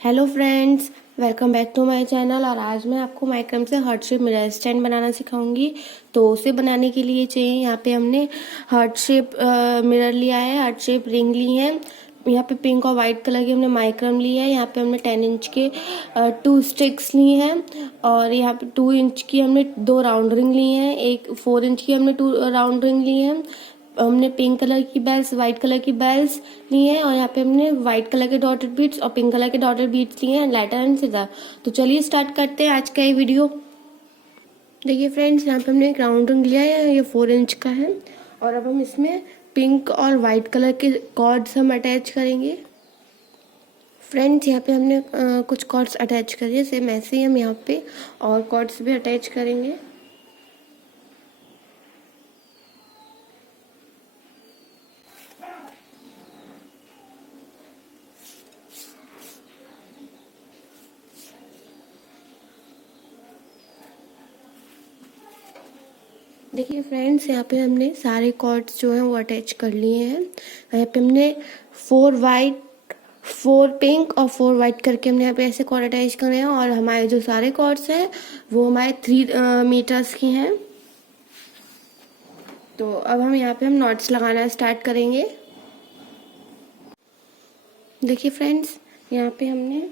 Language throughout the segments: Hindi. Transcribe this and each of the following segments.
Hello friends, welcome back to my channel. और आज मैं आपको माइक्रम से हार्ट शेप मिरर स्टैंड बनाना सिखाऊंगी। तो उसे बनाने के लिए चाहिए, यहाँ पे हमने हार्ट शेप मिरर लिया है, हार्ट शेप रिंग ली है। यहाँ पे पिंक और वाइट कलर की हमने माइक्रम ली है। यहाँ पे हमने 10 इंच के 2 स्टिक्स ली हैं। और यहाँ पे 2 इंच की हमने 2 राउंड रिंग ली हैं। एक 4 इंच की हमने 2 राउंड रिंग ली हैं। हमने पिंक कलर की बेल्स, वाइट कलर की बेल्स ली हैं। और यहाँ पे हमने वाइट कलर के डॉटेड बीट्स और पिंक कलर के डॉटेड बीट्स लिए हैं, लाइटर एंड सीजर। तो चलिए स्टार्ट करते हैं आज का ये वीडियो। देखिए फ्रेंड्स, यहाँ पे हमने एक राउंड रिंग लिया है, ये 4 इंच का है। और अब हम इसमें पिंक और वाइट कलर के कॉर्ड्स हम अटैच करेंगे। फ्रेंड्स, यहाँ पे हमने कुछ कॉर्ड्स अटैच करिए, सेम ऐसे ही हम यहाँ पे और कॉर्ड्स भी अटैच करेंगे। देखिए फ्रेंड्स, यहाँ पे हमने सारे कॉर्ड्स जो हैं वो अटैच कर लिए हैं। यहाँ पे हमने 4 वाइट, 4 पिंक और 4 वाइट करके हमने यहाँ पे ऐसे कॉर्ड अटैच करे हैं। और हमारे जो सारे कॉर्ड्स हैं वो हमारे 3 मीटर्स की हैं। तो अब हम यहाँ पे हम नॉट्स लगाना स्टार्ट करेंगे। देखिए फ्रेंड्स, यहाँ पे हमने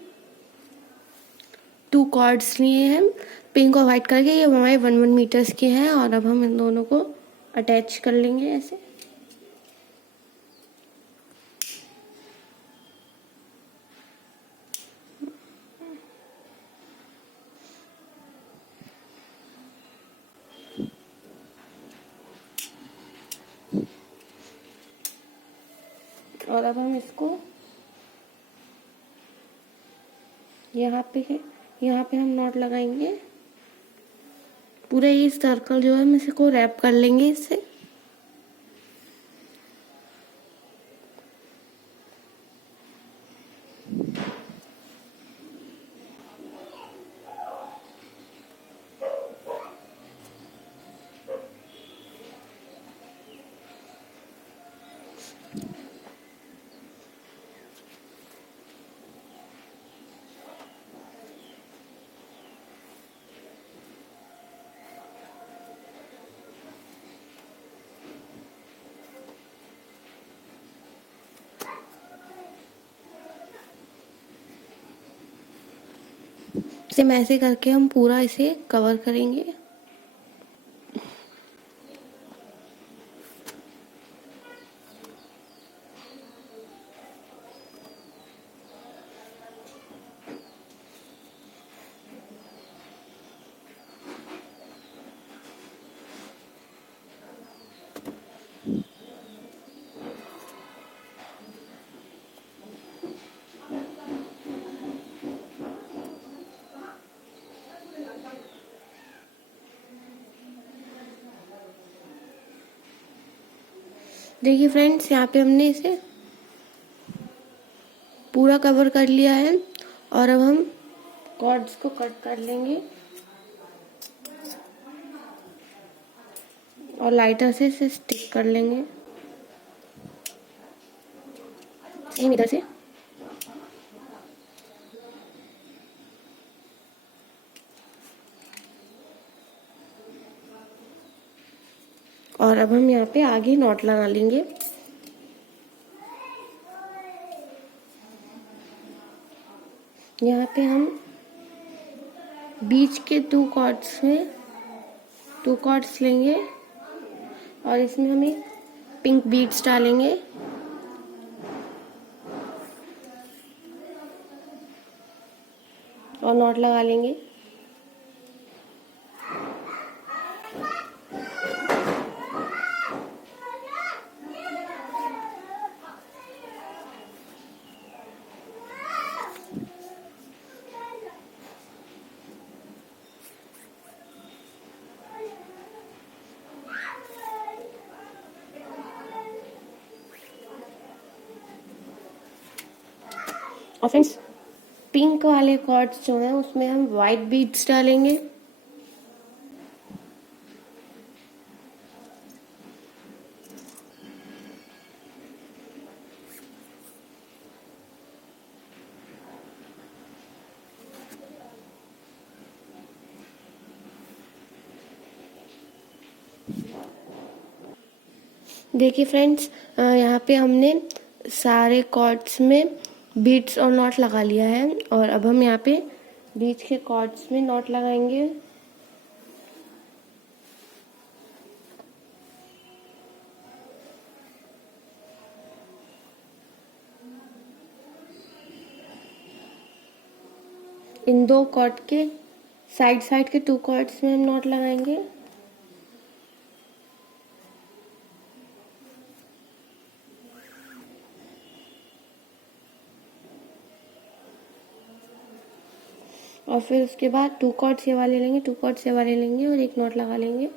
2 कॉर्ड्स लिए हैं, पिंक और वाइट करके। ये हमारे 1 मीटर्स के हैं। और अब हम इन दोनों को अटैच कर लेंगे ऐसे। और अब हम इसको यहाँ पे हम नॉट लगाएंगे। पूरा ये सर्कल जो है हम इसको रैप कर लेंगे इससे। सेम ऐसे करके हम पूरा इसे कवर करेंगे। देखिए फ्रेंड्स, यहाँ पे हमने इसे पूरा कवर कर लिया है। और अब हम कॉर्ड्स को कट कर लेंगे और लाइटर से इसे स्टिक कर लेंगे, सेम इधर से। और अब हम यहाँ पे आगे नॉट लगा लेंगे। यहाँ पे हम बीच के 2 कॉर्ड्स में 2 कॉर्ड्स लेंगे और इसमें हम एक पिंक बीड्स डालेंगे। और नॉट लगा लेंगे। और फ्रेंड्स, पिंक वाले कॉर्ड्स जो हैं उसमें हम वाइट बीड्स डालेंगे। देखिए फ्रेंड्स, यहाँ पे हमने सारे कॉर्ड्स में बीट्स और नॉट लगा लिया है और अब हम यहाँ पे बीच के कॉर्ड्स में नॉट लगाएंगे। इन दो कॉर्ड के साइड के 2 कॉर्ड्स में हम नॉट लगाएंगे। और फिर उसके बाद 2 कॉर्ड्स ये वाले लेंगे, 2 कॉर्ड्स ये वाले लेंगे और एक नॉट लगा लेंगे।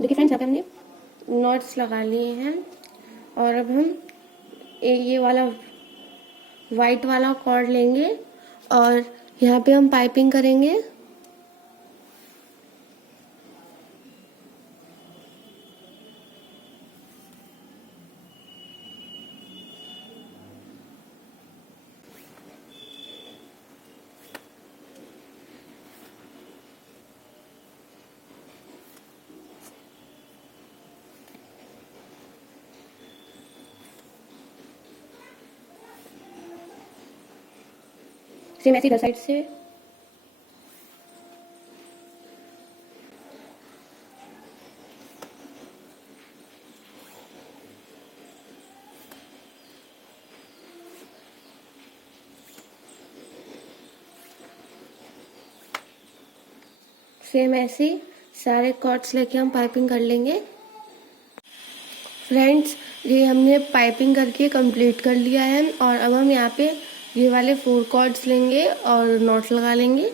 देखिए फ्रेंड्स, यहाँ पे हमने नॉट्स लगा लिए हैं और अब हम ये वाला वाइट वाला कॉर्ड लेंगे और यहाँ पे हम पाइपिंग करेंगे। सेम ऐसे इधर साइड से। सेम ऐसे सारे कॉर्ड्स लेके हम पाइपिंग कर लेंगे। फ्रेंड्स, ये हमने पाइपिंग करके कंप्लीट कर लिया है और अब हम यहाँ पे ये वाले 4 कॉर्ड्स लेंगे और नॉट लगा लेंगे।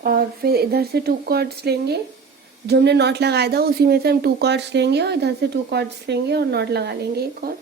और फिर इधर से 2 कॉर्ड्स लेंगे, जो हमने नॉट लगाया था उसी में से हम 2 कॉर्ड्स लेंगे और इधर से 2 कॉर्ड्स लेंगे और नॉट लगा लेंगे एक और।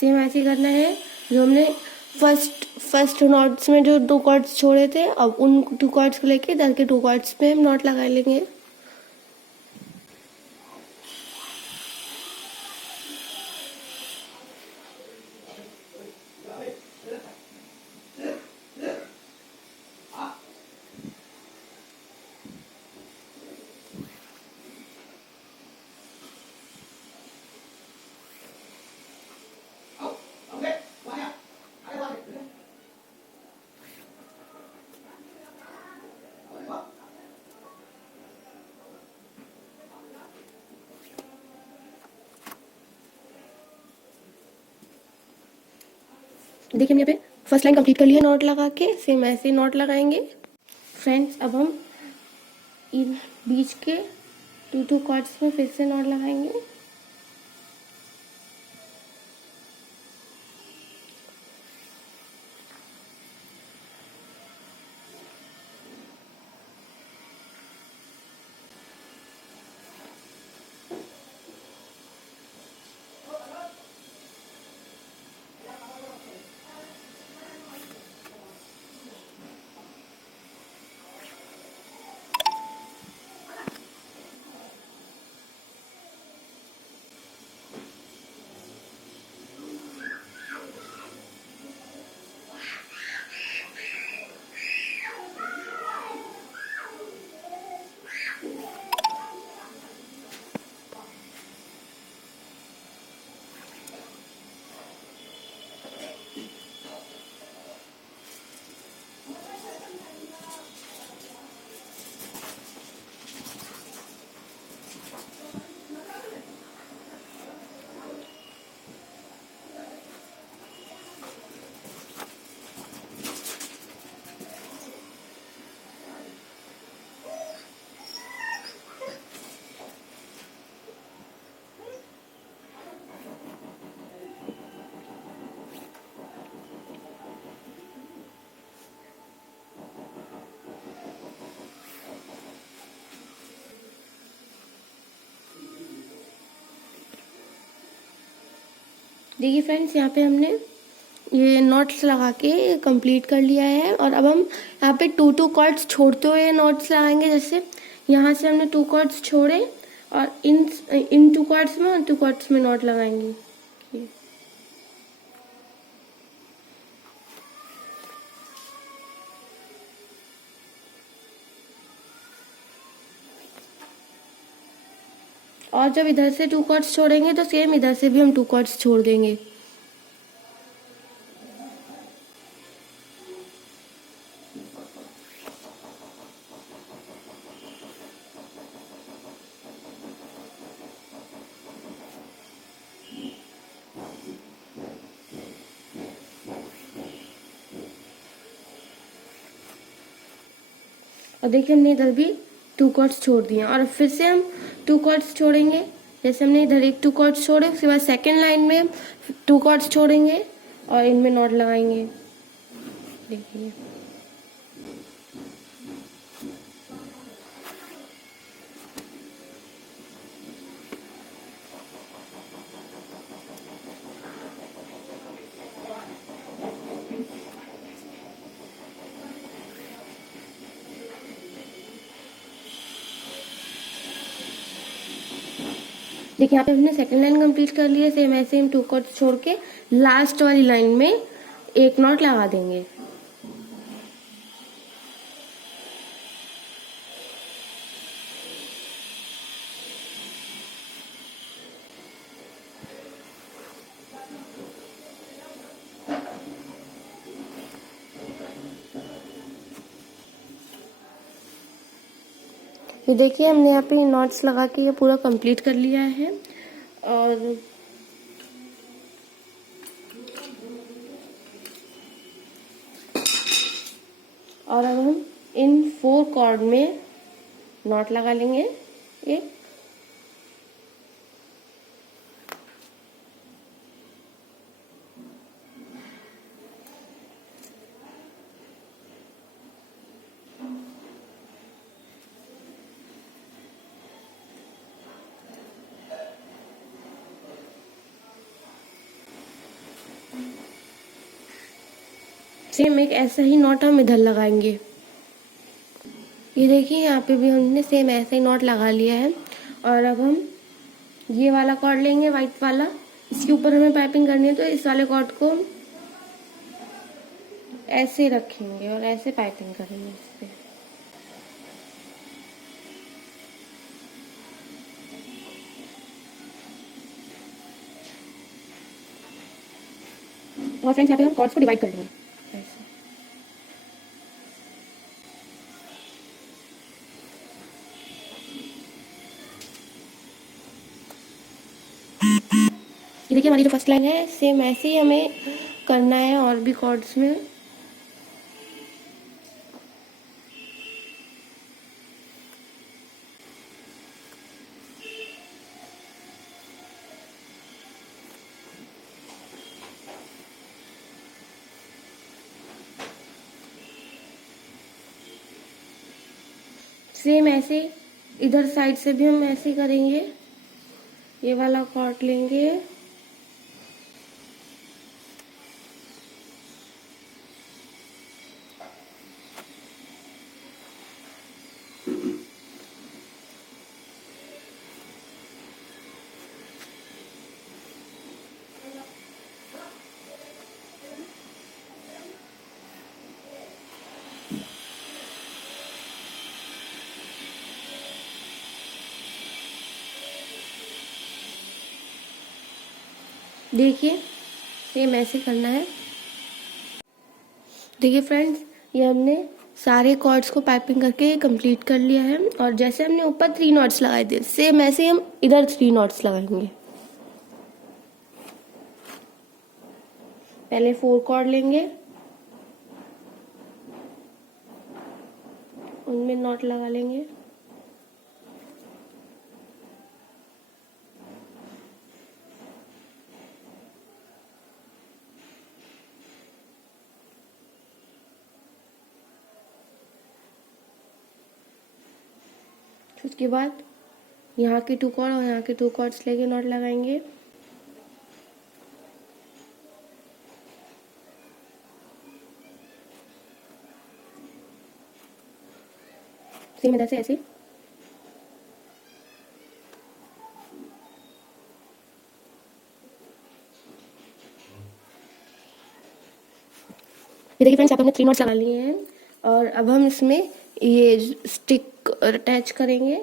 सेम ऐसे ही करना है। जो हमने फर्स्ट नॉट्स में जो 2 कॉर्ड्स छोड़े थे, अब उन 2 कॉर्ड्स को लेके इधर के 2 कॉर्ड्स पे हम नॉट लगा लेंगे। देखिए हमने यहाँ पे फर्स्ट लाइन कंप्लीट कर लिया नॉट लगा के। सेम ऐसे ही नॉट लगाएंगे। फ्रेंड्स, अब हम इन बीच के 2 कॉर्ड्स में फिर से नॉट लगाएंगे। देखिए फ्रेंड्स, यहाँ पे हमने ये नॉट्स लगा के कंप्लीट कर लिया है। और अब हम यहाँ पे 2 कॉर्ड्स छोड़ते हुए नॉट्स लगाएंगे। जैसे यहाँ से हमने 2 कॉर्ड्स छोड़े और इन 2 कॉर्ड्स में और 2 कॉर्ड्स में नॉट लगाएंगे। और जब इधर से 2 कॉर्ड्स छोड़ेंगे तो सेम इधर से भी हम 2 कॉर्ड्स छोड़ देंगे। और देखिए हमने इधर भी 2 कॉर्ड्स छोड़ दिए और फिर से हम 2 कॉर्ड्स छोड़ेंगे। जैसे हमने इधर एक 2 कॉर्ड्स छोड़े, उसके बाद सेकेंड लाइन में 2 कॉर्ड्स छोड़ेंगे और इनमें नॉट लगाएंगे। देखिए देखिए यहाँ पे हमने सेकंड लाइन कंप्लीट कर ली है। सेम ऐसे हम 2 कॉर्ड्स छोड़ के लास्ट वाली लाइन में एक नॉट लगा देंगे। ये देखिए हमने यहाँ पे नॉट्स लगा के ये पूरा कंप्लीट कर लिया है। और अब हम इन 4 कॉर्ड में नॉट लगा लेंगे एक। सेम एक ऐसा ही नॉट हम इधर लगाएंगे। ये देखिए यहाँ पे भी हमने सेम ऐसा ही नॉट लगा लिया है। और अब हम ये वाला कॉर्ड लेंगे, वाइट वाला, इसके ऊपर हमें पाइपिंग करनी है, तो इस वाले कॉर्ड को ऐसे रखेंगे और ऐसे पाइपिंग करेंगे इस पे। और फ्रेंड्स यहाँ पे हम कॉर्ड्स को डिवाइड कर लेंगे ऐसे। ये देखिए हमारी जो फर्स्ट लाइन है, सेम ऐसे ही हमें करना है और भी कॉर्ड्स में। सेम ऐसे इधर साइड से भी हम ऐसे करेंगे। ये वाला कॉर्ड लेंगे, देखिए सेम ऐसे करना है। देखिए फ्रेंड्स, ये हमने सारे कॉर्ड्स को पाइपिंग करके कंप्लीट कर लिया है। और जैसे हमने ऊपर 3 नॉट्स लगाए थे, सेम ऐसे हम इधर 3 नॉट्स लगाएंगे। पहले 4 कॉर्ड लेंगे, उनमें नॉट लगा लेंगे। उसके बाद यहाँ के 2 कॉर्ड और यहाँ के 2 कॉर्ड्स लेके नॉट लगाएंगे। सेम इधर से ऐसे। ये देखिए फ्रेंड्स, यहाँ पे हमने 3 नॉट्स लगा लिए हैं और अब हम इसमें ये स्टिक अटैच करेंगे।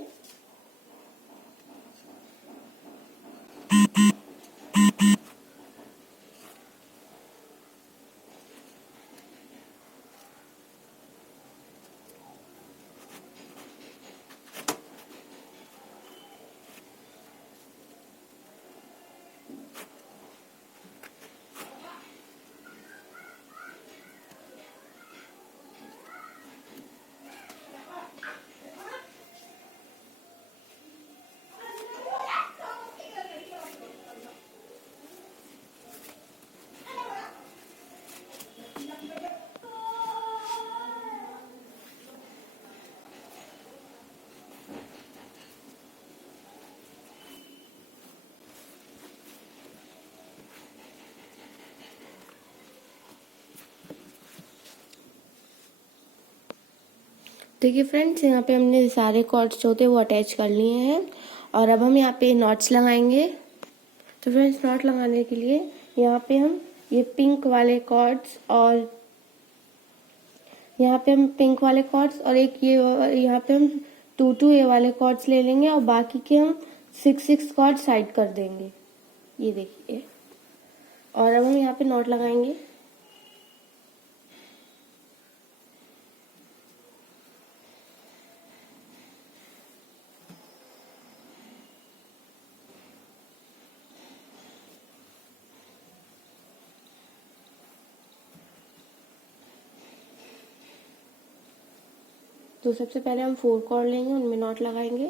देखिए फ्रेंड्स, यहाँ पे हमने सारे कॉर्ड्स जो थे वो अटैच कर लिए हैं और अब हम यहाँ पे नॉट्स लगाएंगे। तो फ्रेंड्स, नॉट लगाने के लिए यहाँ पे हम ये पिंक वाले कॉर्ड्स और यहाँ पे हम पिंक वाले कॉर्ड्स और एक ये यहाँ पे हम 2 ये वाले कॉर्ड्स ले लेंगे और बाकी के हम 6 कॉर्ड साइड कर देंगे। ये देखिए, और अब हम यहाँ पे नॉट लगाएंगे। तो सबसे पहले हम 4 कॉर्ड लेंगे, उनमें नॉट लगाएंगे।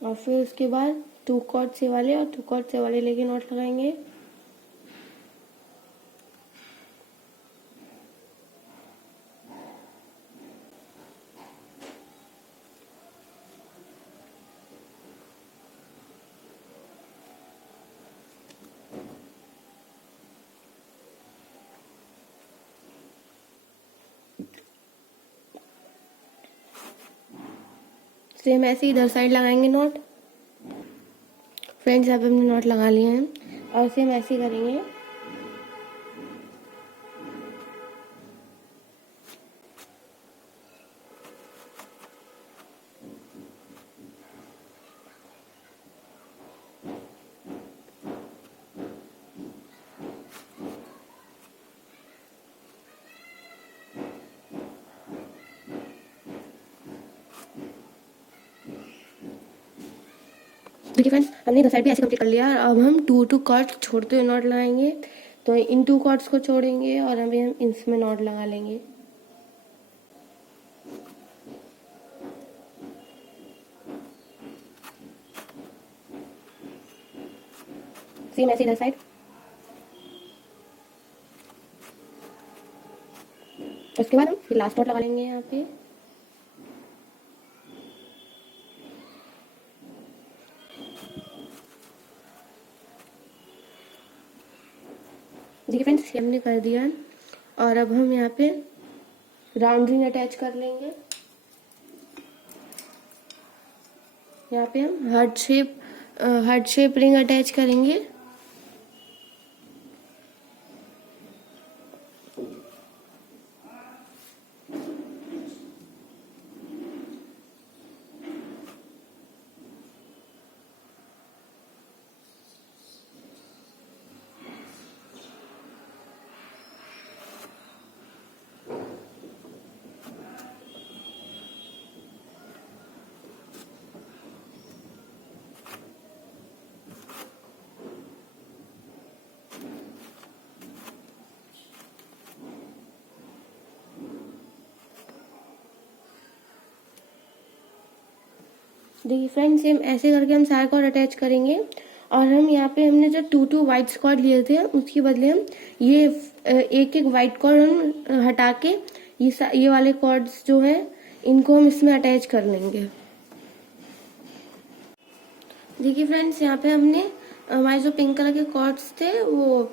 और फिर उसके बाद 2 कॉर्ड से वाले और 2 कॉर्ड से वाले लेके नॉट लगाएंगे। सेम ऐसे इधर साइड लगाएंगे नॉट। फ्रेंड्स, यहाँ पे हमने नॉट लगा लिए हैं और सेम ऐसे ही करेंगे। देखिए फ्रेंड्स, हमने इधर साइड भी ऐसे कंप्लीट कर लिया। अब हम 2 कॉर्ड छोड़ते हुए नॉट लगाएंगे। तो इन 2 कॉर्ड्स को छोड़ेंगे और अभी हम इसमें नॉट लगा लेंगे। सेम ऐसे इधर साइड। उसके बाद हम फिर लास्ट नॉट लगा लेंगे यहाँ पे। देखिए फ्रेंड्स, ये हमने कर दिया और अब हम यहाँ पे राउंड रिंग अटैच कर लेंगे। यहाँ पे हम हार्ट शेप रिंग अटैच करेंगे। देखिए फ्रेंड्स, सेम ऐसे करके हम सारे कॉर्ड अटैच करेंगे और हम यहाँ पे हमने जो 2 वाइट कॉर्ड लिए थे उसके बदले हम ये एक एक वाइट कॉर्ड हम हटा के ये वाले कॉर्ड्स जो हैं इनको हम इसमें अटैच कर लेंगे। देखिए फ्रेंड्स, यहाँ पे हमने हमारे जो पिंक कलर के कॉर्ड्स थे वो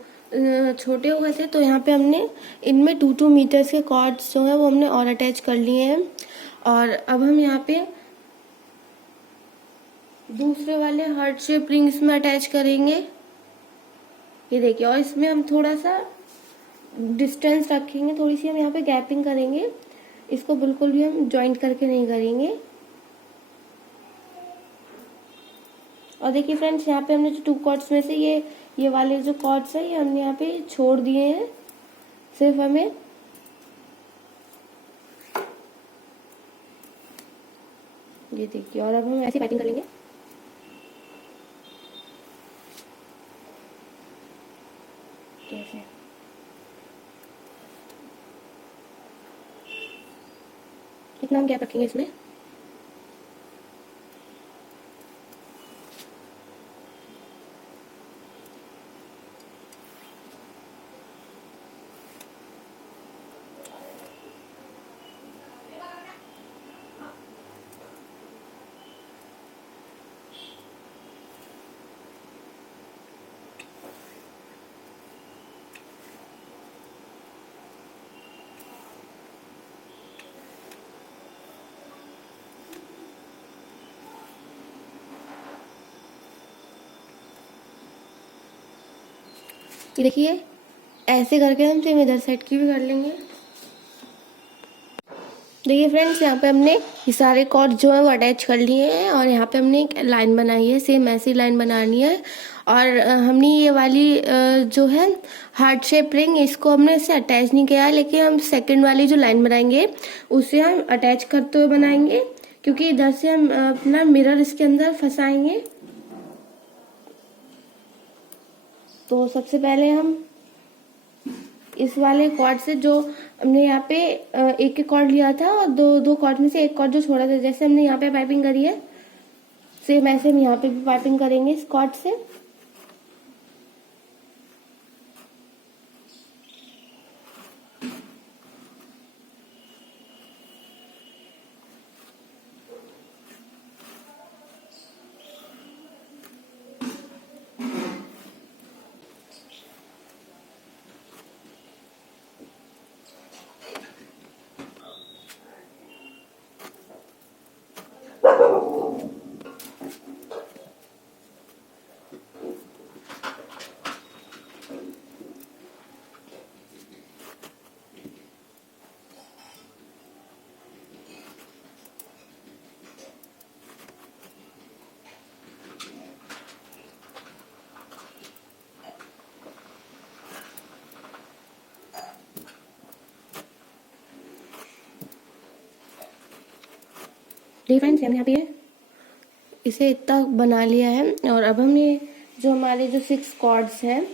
छोटे हो गए थे, तो यहाँ पे हमने इनमें 2 मीटर्स के कॉर्ड्स जो है वो हमने और अटैच कर लिए हैं। और अब हम यहाँ पे दूसरे वाले हार्ट शेप रिंग्स में अटैच करेंगे। ये देखिए, और इसमें हम थोड़ा सा डिस्टेंस रखेंगे, थोड़ी सी हम यहाँ पे गैपिंग करेंगे, इसको बिल्कुल भी हम जॉइंट करके नहीं करेंगे। और देखिए फ्रेंड्स, यहाँ पे हमने जो 2 कॉर्ड्स में से ये वाले जो कॉर्ड्स है ये हमने यहाँ पे छोड़ दिए हैं। सिर्फ हमें ये देखिए, और अब हम ऐसे पाइपिंग कर लेंगे। कैसे कितना हम गैप रखेंगे इसमें। ये देखिए, ऐसे करके हम सेम इधर साइड की भी कर लेंगे। देखिए फ्रेंड्स, यहाँ पे हमने ये सारे कॉर्ड जो है वो अटैच कर लिए हैं और यहाँ पे हमने एक लाइन बनाई है, सेम ऐसी लाइन बनानी है। और हमने ये वाली जो है हार्ट शेप रिंग, इसको हमने इससे अटैच नहीं किया है, लेकिन हम सेकंड वाली जो लाइन बनाएंगे उसे हम अटैच करते हुए बनाएंगे, क्योंकि इधर से हम अपना मिरर इसके अंदर फंसाएंगे। तो सबसे पहले हम इस वाले कॉर्ड से, जो हमने यहाँ पे एक एक कॉर्ड लिया था और दो कॉर्ड में से एक कॉर्ड जो छोड़ा था, जैसे हमने यहाँ पे पाइपिंग करी है सेम ऐसे हम यहाँ पे भी पाइपिंग करेंगे इस कॉर्ड से। फ्रेंड्स, हमने यहाँ पे इसे इतना बना लिया है और अब हम ये जो हमारे जो 6 कॉर्ड्स हैं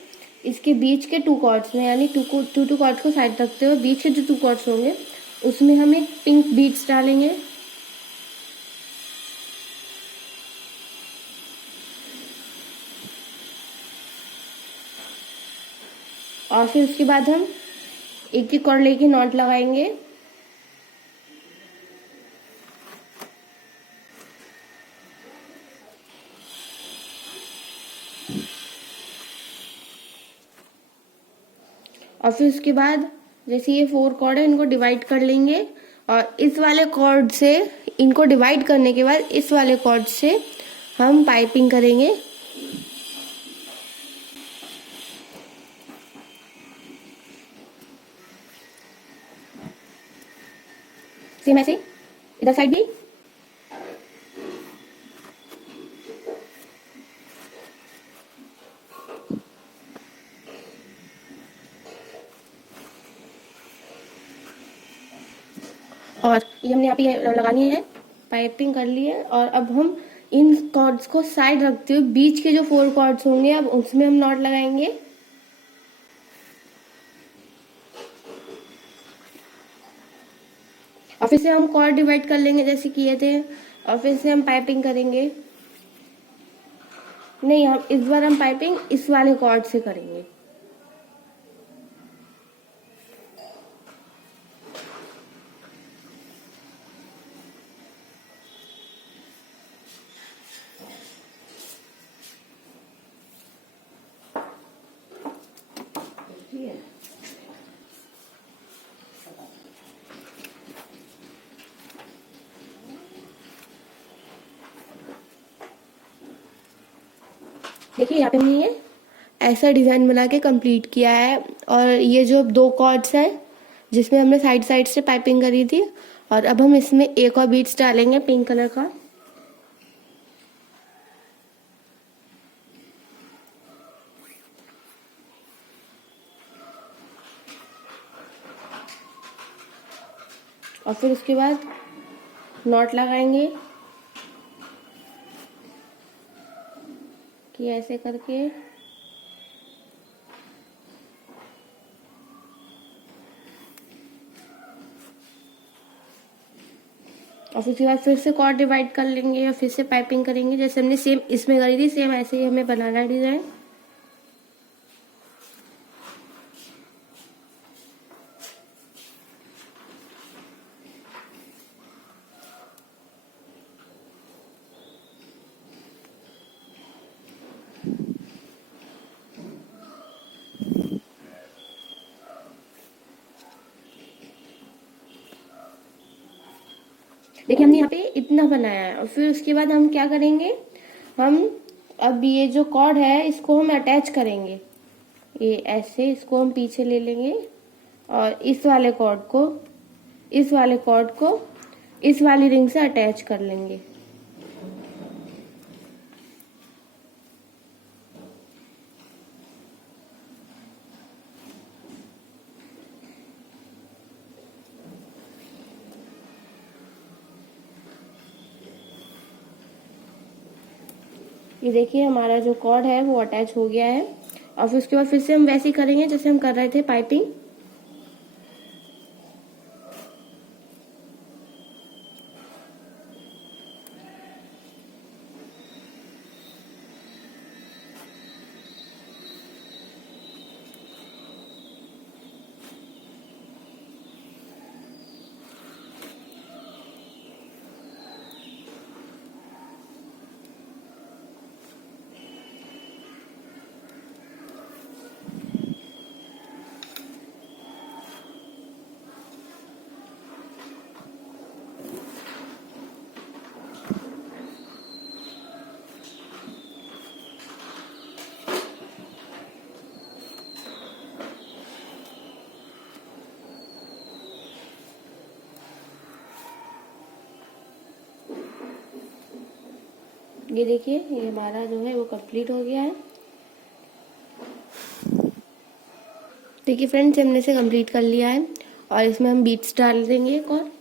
इसके बीच के 2 कॉर्ड्स में, यानी टू कॉर्ड्स को साइड रखते हुए बीच के जो 2 कॉर्ड्स होंगे उसमें हम एक पिंक बीड्स डालेंगे। और फिर उसके बाद हम एक एक कॉर्ड लेके नॉट लगाएंगे। और फिर उसके बाद जैसे ये 4 कॉर्ड है इनको डिवाइड कर लेंगे और इस वाले कॉर्ड से, इनको डिवाइड करने के बाद इस वाले कॉर्ड से हम पाइपिंग करेंगे। सेम ऐसे इधर साइड भी। और ये हमने यहाँ पे लगानी है, पाइपिंग कर ली है। और अब हम इन कॉर्ड्स को साइड रखते हुए बीच के जो 4 कॉर्ड्स होंगे अब उसमें हम नॉट लगाएंगे। और फिर से हम कॉर्ड डिवाइड कर लेंगे जैसे किए थे और फिर से हम पाइपिंग करेंगे। नहीं, हम इस बार हम पाइपिंग इस वाले कॉर्ड से करेंगे। देखिए यहाँ पे हमने ये ऐसा डिज़ाइन बना के कंप्लीट किया है। और ये जो 2 कॉर्ड्स हैं जिसमें हमने साइड साइड से पाइपिंग करी थी, और अब हम इसमें एक और बीड्स डालेंगे पिंक कलर का। और फिर उसके बाद नॉट लगाएंगे कि ऐसे करके। और फिर उसके बाद फिर से कॉर्ड डिवाइड कर लेंगे और फिर से पाइपिंग करेंगे जैसे हमने सेम इसमें करी थी, सेम ऐसे ही हमें बनाना है डिजाइन। देखिए हमने यहाँ पे इतना बनाया है। और फिर उसके बाद हम क्या करेंगे, हम अब ये जो कॉर्ड है इसको हम अटैच करेंगे। ये ऐसे इसको हम पीछे ले लेंगे और इस वाले कॉर्ड को इस वाली रिंग से अटैच कर लेंगे। ये देखिए हमारा जो कॉर्ड है वो अटैच हो गया है। और फिर उसके बाद फिर से हम वैसे ही करेंगे जैसे हम कर रहे थे पाइपिंग। ये देखिए ये हमारा जो है वो कंप्लीट हो गया है। देखिए फ्रेंड्स हमने इसे कंप्लीट कर लिया है और इसमें हम बीट्स डाल देंगे एक और।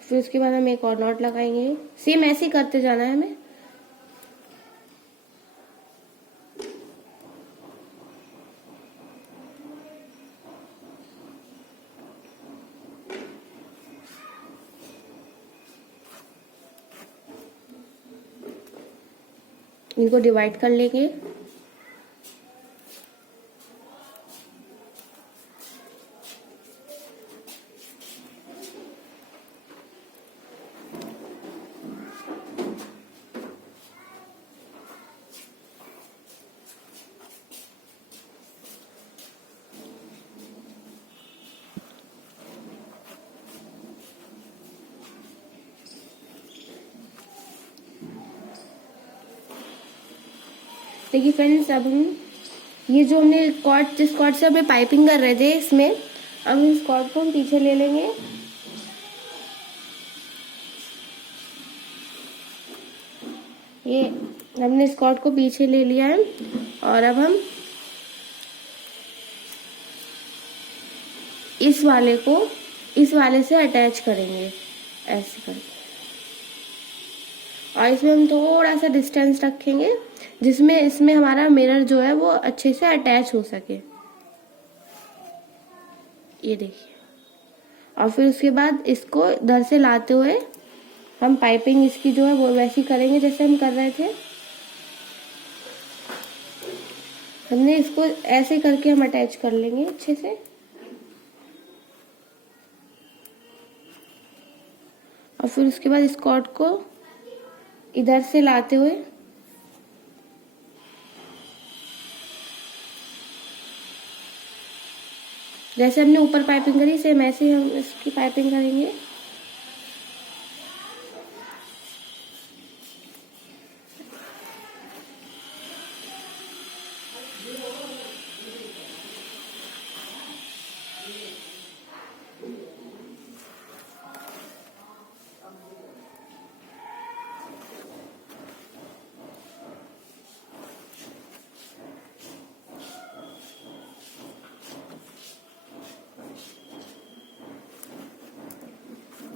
फिर उसके बाद हम एक और नॉट लगाएंगे। सेम ऐसे ही करते जाना है हमें। इनको डिवाइड कर लेंगे। देखिए फ्रेंड्स अब हम ये जो हमने कॉर्ड जिस कॉर्ड से हमें पाइपिंग कर रहे थे इसमें, अब इस कॉर्ड को हम पीछे ले लेंगे। ये हमने इस कॉर्ड को पीछे ले लिया है और अब हम इस वाले को इस वाले से अटैच करेंगे ऐसे करके। और इसमें हम थोड़ा सा डिस्टेंस रखेंगे जिसमें इसमें हमारा मिरर जो है वो अच्छे से अटैच हो सके। ये देखिए। और फिर उसके बाद इसको इधर से लाते हुए हम पाइपिंग इसकी जो है वो वैसी करेंगे जैसे हम कर रहे थे। हमने इसको ऐसे करके हम अटैच कर लेंगे अच्छे से। और फिर उसके बाद इस कॉर्ड को इधर से लाते हुए जैसे हमने ऊपर पाइपिंग करी सेम ऐसे ही हम इसकी पाइपिंग करेंगे।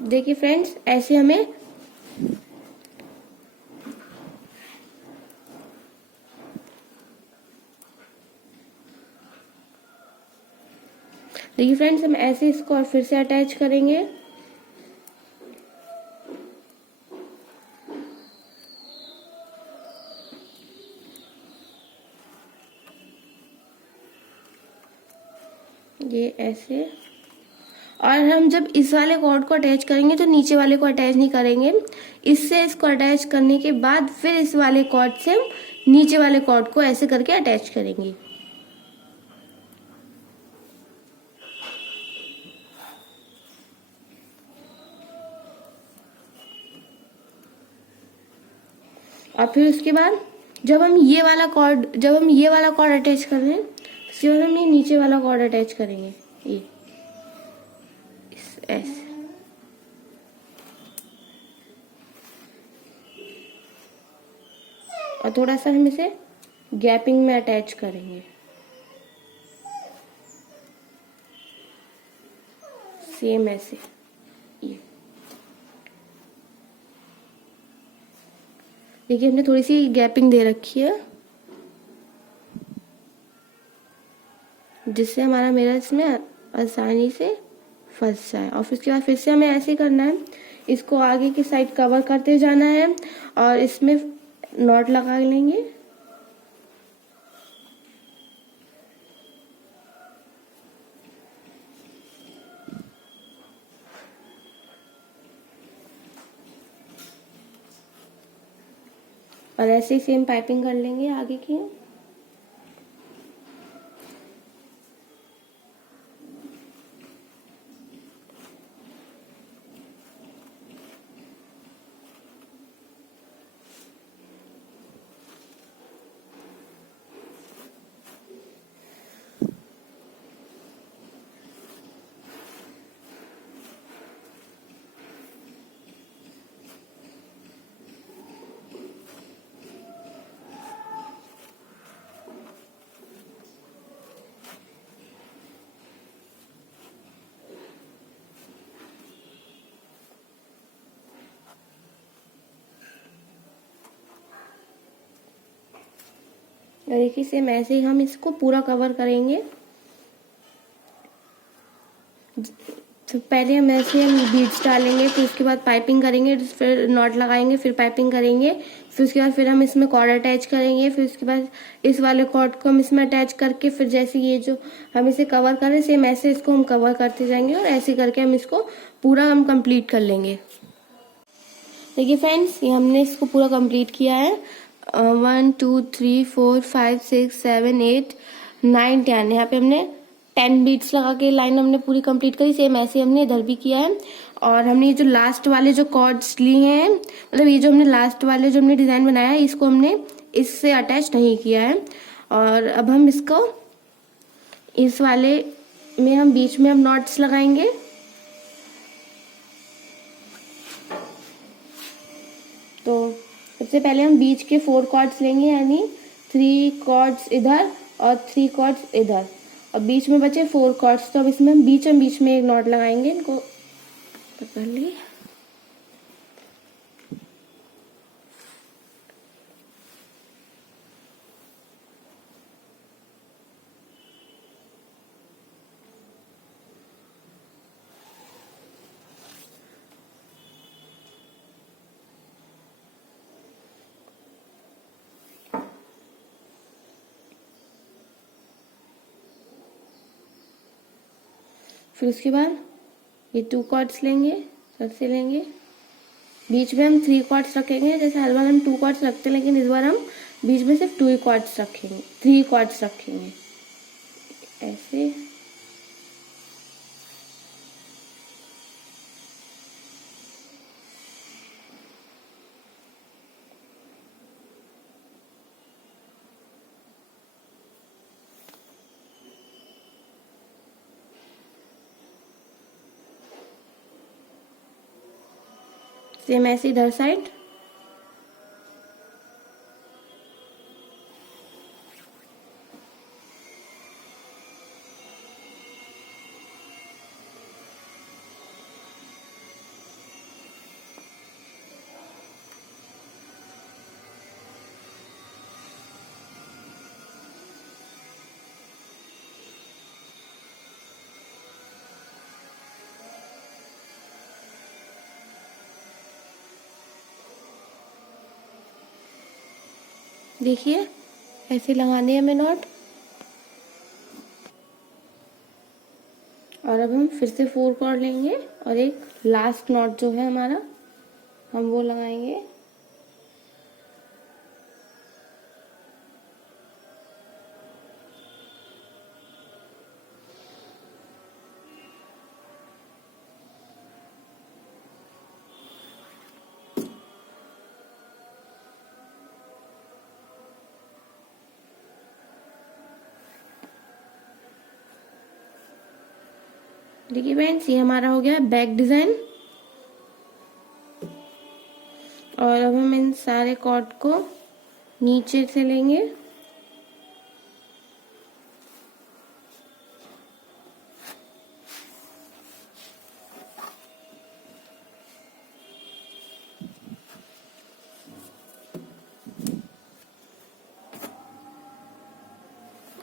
देखिए फ्रेंड्स, ऐसे हमें देखिए फ्रेंड्स, हम ऐसे इसको और फिर से अटैच करेंगे। ये ऐसे। और हम जब इस वाले कॉर्ड को अटैच करेंगे तो नीचे वाले को अटैच नहीं करेंगे। इससे इसको अटैच करने के बाद फिर इस वाले कॉर्ड से हम नीचे वाले कॉर्ड को ऐसे करके अटैच करेंगे। और फिर उसके बाद जब हम ये वाला कॉर्ड अटैच कर रहे हैं, उसके बाद हम ये नीचे वाला कॉर्ड अटैच करेंगे। ये ऐसे। और थोड़ा सा हम इसे गैपिंग में अटैच करेंगे, सेम ऐसे। ये देखिए, हमने थोड़ी सी गैपिंग दे रखी है जिससे हमारा मिरर इसमें आसानी से फंस जाए। और फिर उसके बाद फिर से हमें ऐसे करना है, इसको आगे की साइड कवर करते जाना है और इसमें नॉट लगा लेंगे। और ऐसे ही सेम पाइपिंग कर लेंगे आगे की। देखिए, सेम ऐसे ही हम इसको पूरा कवर करेंगे। तो पहले हम ऐसे बीड्स डालेंगे, फिर उसके बाद पाइपिंग करेंगे, फिर नॉट लगाएंगे, फिर पाइपिंग करेंगे, फिर उसके बाद फिर हम इसमें कॉर्ड अटैच करेंगे, फिर उसके बाद इस वाले कॉर्ड को हम इसमें अटैच करके फिर जैसे ये जो हम इसे कवर कर रहे हैं सेम ऐसे इसको हम कवर करते जाएंगे और ऐसे करके हम इसको पूरा हम कंप्लीट कर लेंगे। देखिए फ्रेंड्स, ये हमने इसको पूरा कंप्लीट किया है। 1 2 3 4 5 6 7 8 9 10, यहाँ पे हमने 10 बीट्स लगा के लाइन हमने पूरी कंप्लीट करी। सेम ऐसे हमने इधर भी किया है। और हमने ये जो लास्ट वाले जो कॉर्ड्स लिए हैं, मतलब ये जो हमने लास्ट वाले जो हमने डिजाइन बनाया है, इसको हमने इससे अटैच नहीं किया है। और अब हम इसको इस वाले में हम बीच में हम नॉट्स लगाएंगे। तो सबसे पहले हम बीच के 4 कॉर्ड्स लेंगे, यानी 3 कॉर्ड्स इधर और 3 कॉर्ड्स इधर, और बीच में बचे 4 कॉर्ड्स। तो अब इसमें हम बीच में एक नॉट लगाएंगे। इनको पकड़ लिए। फिर उसके बाद ये 2 कॉर्ड्स लेंगे, फिर से लेंगे, बीच में हम 3 कॉर्ड्स रखेंगे। जैसे हर बार हम 2 कॉर्ड्स रखते हैं, लेकिन इस बार हम बीच में सिर्फ 2 ही कॉर्ड्स रखेंगे, 3 कॉर्ड्स रखेंगे ऐसे। सेम ऐसे इधर साइड। देखिए ऐसे लगाने हैं हमें नॉट। और अब हम फिर से 4 कॉर्ड लेंगे और एक लास्ट नॉट जो है हमारा, हम वो लगाएंगे। देखिए फ्रेंड्स, ये हमारा हो गया बैक डिजाइन। और अब हम इन सारे कॉर्ड को नीचे से लेंगे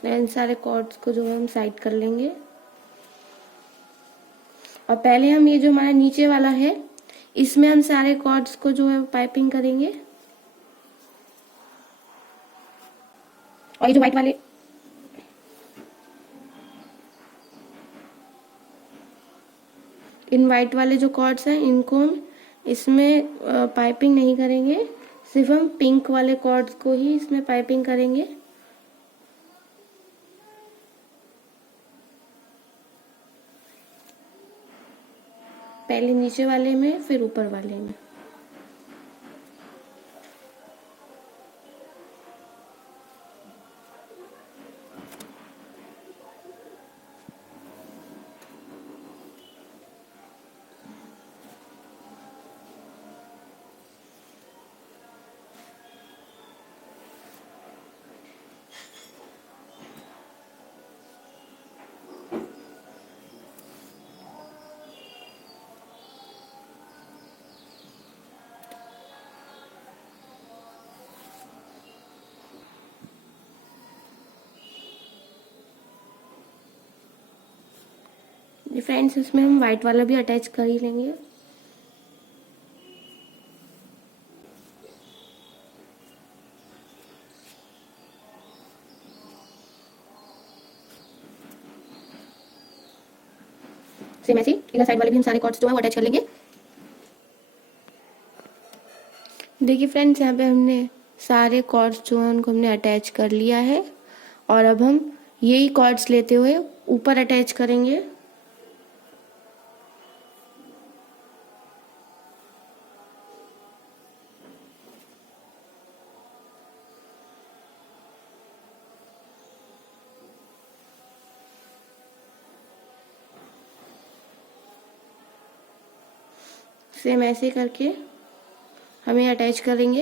इन सारे कॉर्ड्स को जो है हम साइड कर लेंगे। और पहले हम ये जो हमारा नीचे वाला है, इसमें हम सारे कॉर्ड्स को जो है पाइपिंग करेंगे। और ये जो व्हाइट वाले इन व्हाइट वाले जो कॉर्ड्स हैं, इनको हम इसमें पाइपिंग नहीं करेंगे, सिर्फ हम पिंक वाले कॉर्ड्स को ही इसमें पाइपिंग करेंगे। पहले नीचे वाले में, फिर ऊपर वाले में। फ्रेंड्स, इसमें हम व्हाइट वाला भी अटैच कर ही लेंगे। सेम ऐसे इधर साइड वाले भी हम सारे कॉर्ड्स जो है वो अटैच कर लेंगे। देखिए फ्रेंड्स, यहाँ पे हमने सारे कॉर्ड्स जो है उनको हमने अटैच कर लिया है। और अब हम यही कॉर्ड्स लेते हुए ऊपर अटैच करेंगे। सेम ऐसे करके हमें अटैच करेंगे।